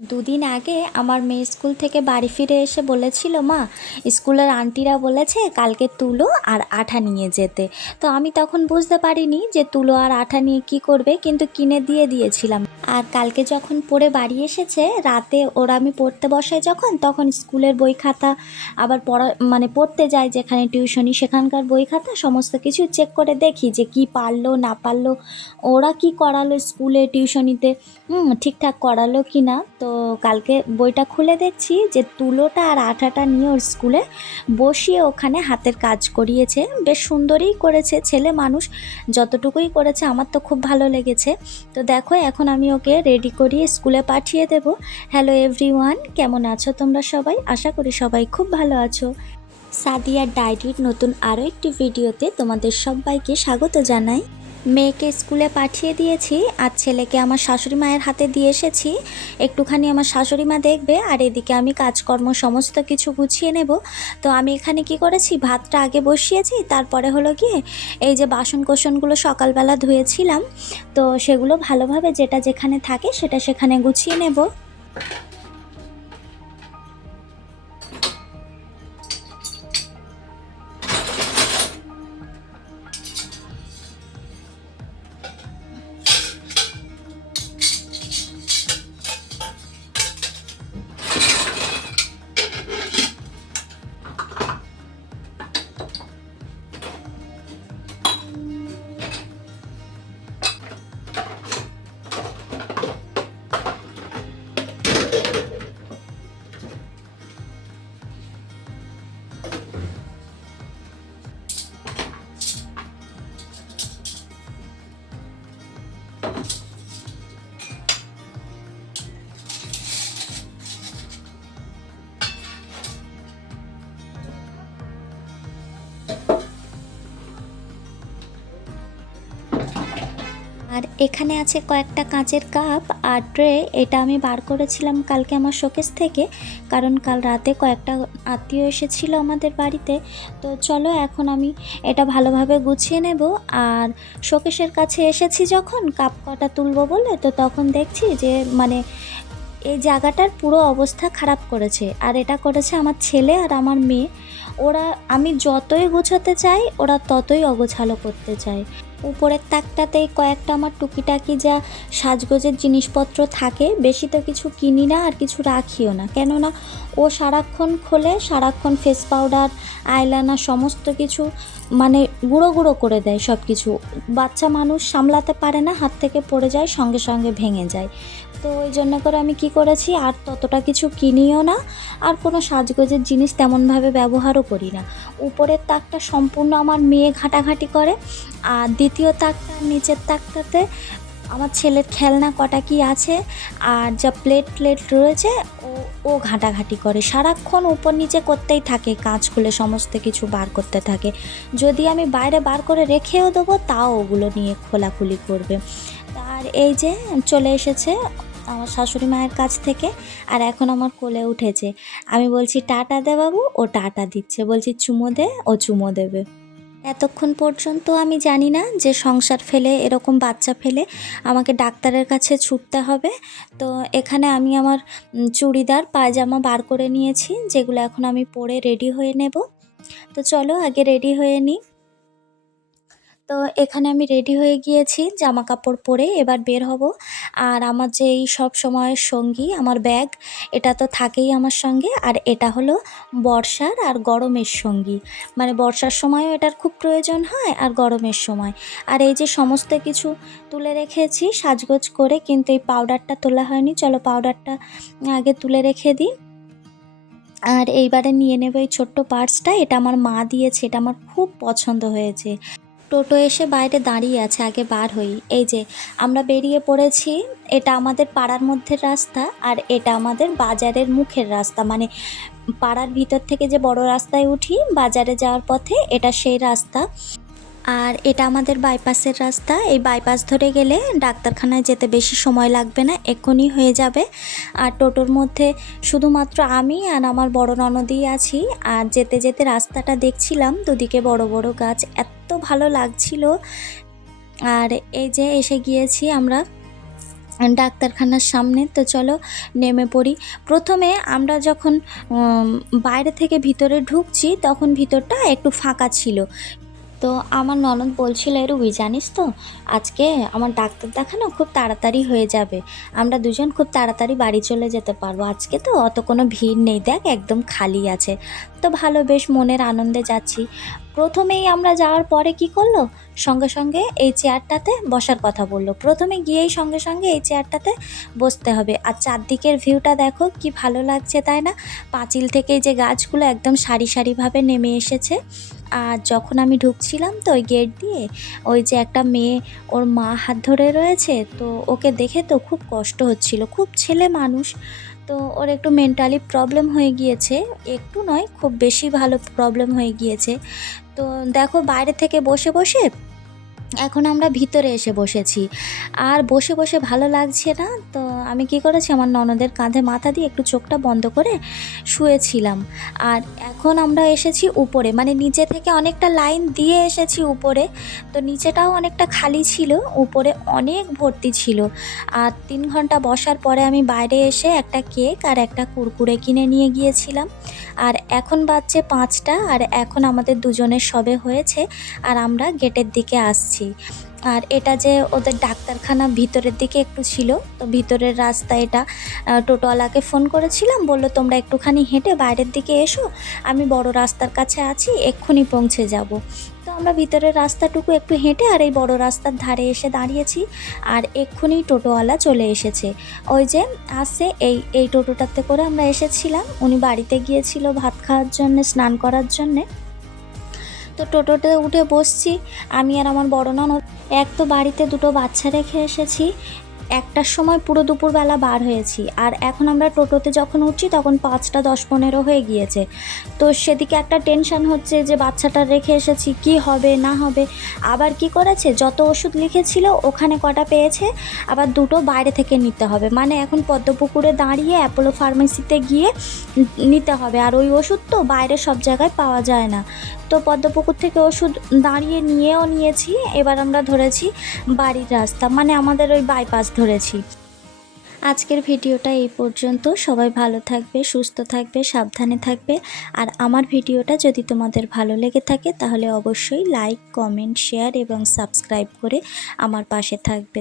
দুদিন আগে আমার মেয়ে স্কুল থেকে বাড়ি ফিরে এসে বলেছিল, মা স্কুলের আন্টিরা বলেছে কালকে তুলো আর আঠা নিয়ে যেতে। তো আমি তখন বুঝতে পারিনি যে তুলো আর আঠা নিয়ে কি করবে, কিন্তু কিনে দিয়ে দিয়েছিলাম। আর কালকে যখন পড়ে বাড়ি এসেছে রাতে, ওরা আমি পড়তে বসাই যখন, তখন স্কুলের বই খাতা আবার পড়া পড়তে যাই যেখানে টিউশনি, সেখানকার বই খাতা সমস্ত কিছু চেক করে দেখি যে কি পারলো না পারলো, ওরা কি করালো স্কুলে টিউশনিতে, ঠিকঠাক করালো কি না। তো কালকে বইটা খুলে দেখছি যে তুলোটা আর আঠাটা নিয়ে ওর স্কুলে বসিয়ে ওখানে হাতের কাজ করিয়েছে। বেশ সুন্দরই করেছে, ছেলে মানুষ যতটুকুই করেছে আমার তো খুব ভালো লেগেছে। তো দেখো এখন আমি ওকে রেডি করিয়ে স্কুলে পাঠিয়ে দেব। হ্যালো এভরিওয়ান, কেমন আছো তোমরা সবাই? আশা করি সবাই খুব ভালো আছো। সাদিয়ার ডায়েরির নতুন আরও একটি ভিডিওতে তোমাদের সবাইকে স্বাগত জানাই। মেয়েকে স্কুলে পাঠিয়ে দিয়েছি আর ছেলেকে আমার শাশুড়ি মায়ের হাতে দিয়ে এসেছি। একটুখানি আমার শাশুড়ি মা দেখবে আর এদিকে আমি কাজকর্ম সমস্ত কিছু গুছিয়ে নেব। তো আমি এখানে কি করেছি, ভাতটা আগে বসিয়েছি, তারপরে হলো গিয়ে এই যে বাসন কোসনগুলো সকালবেলা ধুয়েছিলাম, তো সেগুলো ভালোভাবে যেটা যেখানে থাকে সেটা সেখানে গুছিয়ে নেব। আর এখানে আছে কয়েকটা কাঁচের কাপ আর ট্রে। এটা আমি বার করেছিলাম কালকে আমার শোকেস থেকে, কারণ কাল রাতে কয়েকটা আত্মীয় এসেছিলো আমাদের বাড়িতে। তো চলো এখন আমি এটা ভালোভাবে গুছিয়ে নেব। আর শোকেসের কাছে এসেছি যখন কাপ কটা তুলবো বলে, তো তখন দেখছি যে এই জায়গাটার পুরো অবস্থা খারাপ করেছে। আর এটা করেছে আমার ছেলে আর আমার মেয়ে। ওরা, আমি যতই গোছাতে চাই ওরা ততই অগোছালো করতে চায়। উপরের তাকটাতেই কয়েকটা আমার টুকিটাকি যা সাজগোজের জিনিসপত্র থাকে, বেশি তো কিছু কিনি না আর কিছু রাখিও না, কেননা ও সারাক্ষণ খোলে, সারাক্ষণ ফেস পাউডার আইলাইনার সমস্ত কিছু গুঁড়ো গুঁড়ো করে দেয় সব কিছু। বাচ্চা মানুষ সামলাতে পারে না, হাত থেকে পড়ে যায়, সঙ্গে সঙ্গে ভেঙে যায়। তো ওই জন্য করে আমি কি করেছি, আর ততটা কিছু কিনিও না, আর কোনো সাজগোজের জিনিস তেমনভাবে ব্যবহারও করি না। উপরের তাকটা সম্পূর্ণ আমার মেয়ে ঘাঁটাঘাঁটি করে, আর দ্বিতীয় তাকটা নিচের তাকটাতে আমার ছেলের খেলনা কটা কি আছে আর যা প্লেট রয়েছে ও ঘাঁটাঘাঁটি করে, সারাক্ষণ উপর নিচে করতেই থাকে, কাঁচ খুলে সমস্ত কিছু বার করতে থাকে। যদি আমি বাইরে বার করে রেখেও দেবো তাও ওগুলো নিয়ে খোলাখুলি করবে। আর এই যে চলে এসেছে আমার শাশুড়ি মায়ের কাছ থেকে, আর এখন আমার কোলে উঠেছে। আমি বলছি টাটা দে বাবু, ও টাটা দিচ্ছে, বলছি চুমো দে, ও চুমো দেবে। এতক্ষণ পর্যন্ত আমি জানি না যে সংসার ফেলে, এরকম বাচ্চা ফেলে আমাকে ডাক্তারের কাছে ছুটতে হবে। তো এখানে আমি আমার চুড়িদার পায়জামা বার করে নিয়েছি, যেগুলো এখন আমি পরে রেডি হয়ে নেব। তো চলো আগে রেডি হয়ে নিই। তো এখানে আমি রেডি হয়ে গিয়েছি, জামা কাপড় পরে এবার বের হব। আর আমার যে এই সব সময়ের সঙ্গী আমার ব্যাগ, এটা তো থাকেই আমার সঙ্গে। আর এটা হলো বর্ষার আর গরমের সঙ্গী, বর্ষার সময়ও এটার খুব প্রয়োজন হয় আর গরমের সময়। আর এই যে সমস্ত কিছু তুলে রেখেছি সাজগোজ করে, কিন্তু এই পাউডারটা তোলা হয়নি, চলো পাউডারটা আগে তুলে রেখে দিই। আর এইবারে নিয়ে নেব এই ছোট্ট পার্সটা, এটা আমার মা দিয়েছে, এটা আমার খুব পছন্দ হয়েছে। টোটো এসে বাইরে দাঁড়িয়ে আছে, আগে বার হই। এই যে আমরা বেরিয়ে পড়েছি, এটা আমাদের পাড়ার মধ্যের রাস্তা আর এটা আমাদের বাজারের মুখের রাস্তা, পাড়ার ভিতর থেকে যে বড় রাস্তায় উঠি বাজারে যাওয়ার পথে, এটা সেই রাস্তা। আর এটা আমাদের বাইপাসের রাস্তা, এই বাইপাস ধরে গেলে ডাক্তারখানায় যেতে বেশি সময় লাগবে না, এক্ষুনি হয়ে যাবে। আর টোটোর মধ্যে শুধুমাত্র আমি আর আমার বড় ননদই আছি। আর যেতে যেতে রাস্তাটা দেখছিলাম, দুদিকে বড় বড় গাছ, এত ভালো লাগছিল। আর এই যে এসে গিয়েছি আমরা ডাক্তারখানার সামনে। তো চলো নেমে পড়ি। প্রথমে আমরা যখন বাইরে থেকে ভিতরে ঢুকছি তখন ভিতরটা একটু ফাঁকা ছিল। তো আমার ননদ বলছিল, রুবি জানিস তো আজকে আমার ডাক্তার দেখানো খুব তাড়াতাড়ি হয়ে যাবে, আমরা দুজন খুব তাড়াতাড়ি বাড়ি চলে যেতে পারবো, আজকে তো অত কোনো ভিড় নেই, দেখ একদম খালি আছে। তো ভালো, বেশ মনের আনন্দে যাচ্ছি। প্রথমেই আমরা যাওয়ার পরে কি করলো, সঙ্গে সঙ্গে এই চেয়ারটাতে বসার কথা বললো। প্রথমে গিয়েই সঙ্গে সঙ্গে এই চেয়ারটাতে বসতে হবে। আর চারদিকের ভিউটা দেখো কি ভালো লাগছে, তাই না? পাঁচিল থেকে যে গাছগুলো একদম সারি সারিভাবে নেমে এসেছে। আর যখন আমি ঢুকছিলাম তো ওই গেট দিয়ে, ওই যে একটা মেয়ে ওর মা হাত ধরে রয়েছে, তো ওকে দেখে তো খুব কষ্ট হচ্ছিল, খুব ছেলে মানুষ, তো ওর একটু মেন্টালি প্রবলেম হয়ে গিয়েছে, একটু নয় খুব বেশি ভালো প্রবলেম হয়ে গিয়েছে। তো দেখো বাইরে থেকে বসে বসে এখন আমরা ভিতরে এসে বসেছি। আর বসে বসে ভালো লাগছে না, তো আমি কি করেছি, আমার ননদের কাঁধে মাথা দিয়ে একটু চোখটা বন্ধ করে শুয়েছিলাম। আর এখন আমরা এসেছি উপরে, মানে নিচে থেকে অনেকটা লাইন দিয়ে এসেছি উপরে, তো নিচেটাও অনেকটা খালি ছিল, উপরে অনেক ভর্তি ছিল। আর 3 ঘন্টা বসার পরে আমি বাইরে এসে একটা কেক আর একটা কুরকুরে কিনে নিয়ে গিয়েছিলাম। আর এখন বাজছে 5টা, আর এখন আমাদের দুজনের সবে হয়েছে, আর আমরা গেটের দিকে আসছি। আর এটা যে ওদের ডাক্তারখানা ভিতরের দিকে একটু ছিল, তো ভিতরের রাস্তা এটা। টোটোওয়ালাকে ফোন করেছিলাম, বললো তোমরা একটুখানি হেঁটে বাইরের দিকে এসো, আমি বড় রাস্তার কাছে আছি, এক্ষুনি পৌঁছে যাব। তো আমরা ভিতরের রাস্তাটুকু একটু হেঁটে আর এই বড় রাস্তার ধারে এসে দাঁড়িয়েছি। আর এক্ষুনি টোটোওয়ালা চলে এসেছে, ওই যে আসছে, এই টোটোটাতে করে আমরা এসেছিলাম। উনি বাড়িতে গিয়েছিল ভাত খাওয়ার জন্যে, স্নান করার জন্যে। তো টোটোতে উঠে বসছি আমি আর আমার বড় ননদ। এক তো বাড়িতে দুটো বাচ্চা রেখে এসেছি, 1টার সময় পুরো দুপুরবেলা বার হয়েছি, আর এখন আমরা টোটোতে যখন উঠছি তখন 5টা 10-15 হয়ে গিয়েছে। তো সেদিকে একটা টেনশান হচ্ছে যে বাচ্চাটা রেখে এসেছি, কি হবে না হবে। আবার কি করেছে, যত ওষুধ লিখেছিল ওখানে কটা পেয়েছে, আবার দুটো বাইরে থেকে নিতে হবে, মানে এখন পদ্মপুকুরে দাঁড়িয়ে অ্যাপোলো ফার্মেসিতে গিয়ে নিতে হবে। আর ওই ওষুধ তো বাইরে সব জায়গায় পাওয়া যায় না, তো পদ্মপুকুর থেকে ওষুধ দাঁড়িয়ে নিয়েও নিয়েছি। এবার আমরা ধরেছি বাড়ির রাস্তা, মানে আমাদের ওই বাইপাস ধরেছি। আজকের ভিডিওটা এই পর্যন্ত। সবাই ভালো থাকবে, সুস্থ থাকবে, সাবধানে থাকবে। আর আমার ভিডিওটা যদি তোমাদের ভালো লেগে থাকে তাহলে অবশ্যই লাইক, কমেন্ট, শেয়ার এবং সাবস্ক্রাইব করে আমার পাশে থাকবে।